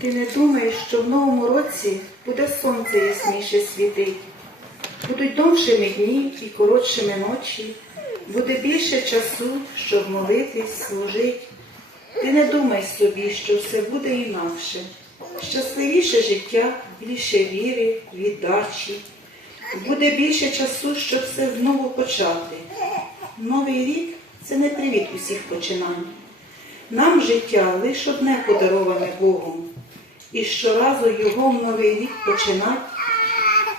Ти не думаєш, що в новому році буде сонце ясніше світить, будуть довшими дні і коротшими ночі, буде більше часу, щоб молитись, служить. Ти не думай собі, що все буде інакше. Щасливіше життя, більше віри, віддачі. Буде більше часу, щоб все знову почати. Новий рік це не привід усіх починань. Нам життя лише одне подароване Богом, і щоразу його в новий рік починать,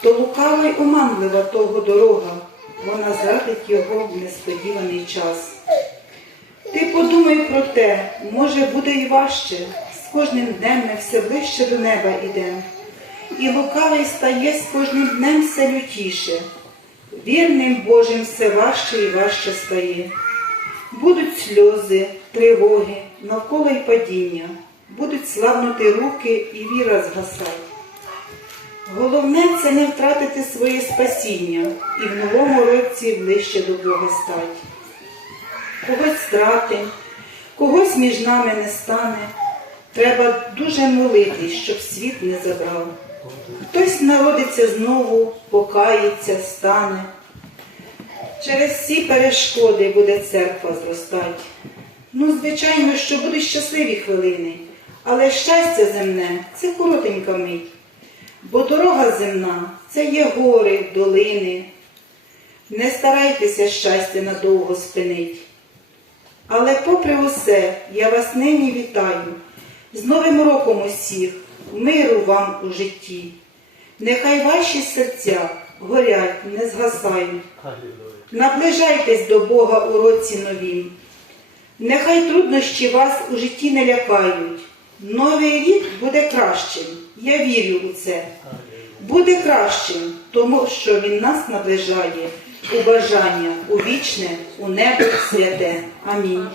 то лукава й оманлива того дорога, вона зрадить його в несподіваний час. Ти подумай про те, може буде і важче, з кожним днем ми все ближче до неба ідем, і лукавий стає з кожним днем все лютіше, вірним Божим все важче і важче стає. Будуть сльози, тривоги, навколо й падіння, будуть слабнути руки і віра згасать. Головне це не втратити своє спасіння і в новому році ближче до Бога стать. Когось втратим, когось між нами не стане. Треба дуже молитись, щоб світ не забрав. Хтось народиться знову, покається, стане. Через всі перешкоди буде церква зростать. Ну, звичайно, що будуть щасливі хвилини, але щастя земне це коротенька мить. Бо дорога земна це є гори, долини. Не старайтеся щастя надовго спинить. Але попри усе, я вас нині вітаю, з Новим роком усіх, миру вам у житті. Нехай ваші серця горять, не згасають. Наближайтесь до Бога у році новім. Нехай труднощі вас у житті не лякають. Новий рік буде кращим. Я вірю у це. Буде кращим, тому що він нас наближає у бажання, у вічне, у небо святе. Амінь.